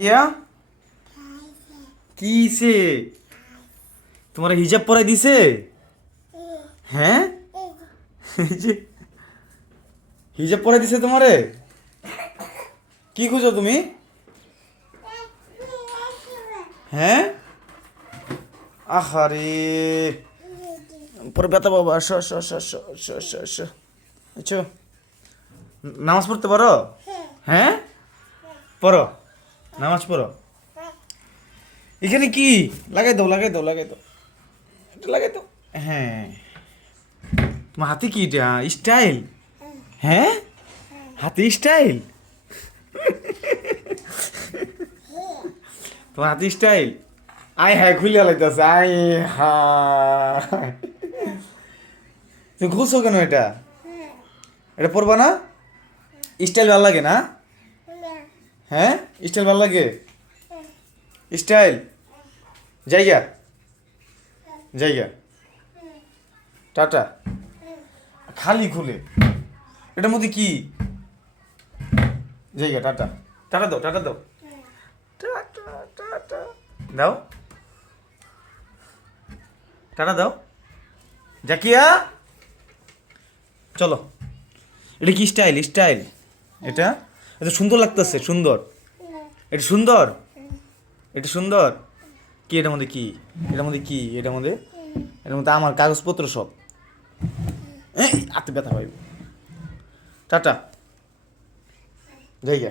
ইয়া কিসে তোমার হিজাব পরাই দিছে? হ্যাঁ, এই যে হিজাব পরাই দিছে তোমারে। কি খুঁজো তুমি? হ্যাঁ, আহারে পরে ব্যথা বাবা। আসো আসো আসো আসো আসো আসো আসো আচ্ছা, নামাজ পড়তে পারো? হ্যাঁ, পড়ো, নামাজ পড়ো। এখানে কি লাগাই দাও লাগাই দাও লাগাই দাও, এটা লাগাই দাও। হ্যাঁ, তোমার হাতে কি এটা স্টাইল? হ্যাঁ, হাতে স্টাইল, তোমার হাতে স্টাইল। আয় হায় খুলিয়া লাগতেছে, আয় হায়। তুমি খুলছো কেন এটা? এটা পরবা না? স্টাইল ভালো লাগে না? হ্যাঁ, স্টাইল ভালো লাগে। স্টাইল জায়গা জায়গা টাটা খালি খুলে এটার মধ্যে কি জায়গা? টাটা টাটা দাও টাটা দাও টাটা টাটা দাও টাটা দাও। জাকিয়া চলো, এটা কি স্টাইল? স্টাইল এটা, এটা সুন্দর লাগতেছে, সুন্দর, এটা সুন্দর, এটা সুন্দর। কি এটার মধ্যে কি? এটার মধ্যে কি? এটার মধ্যে আমার কাগজপত্র সব। এই হাতে ব্যথা পাইব। টাটা জায়গা।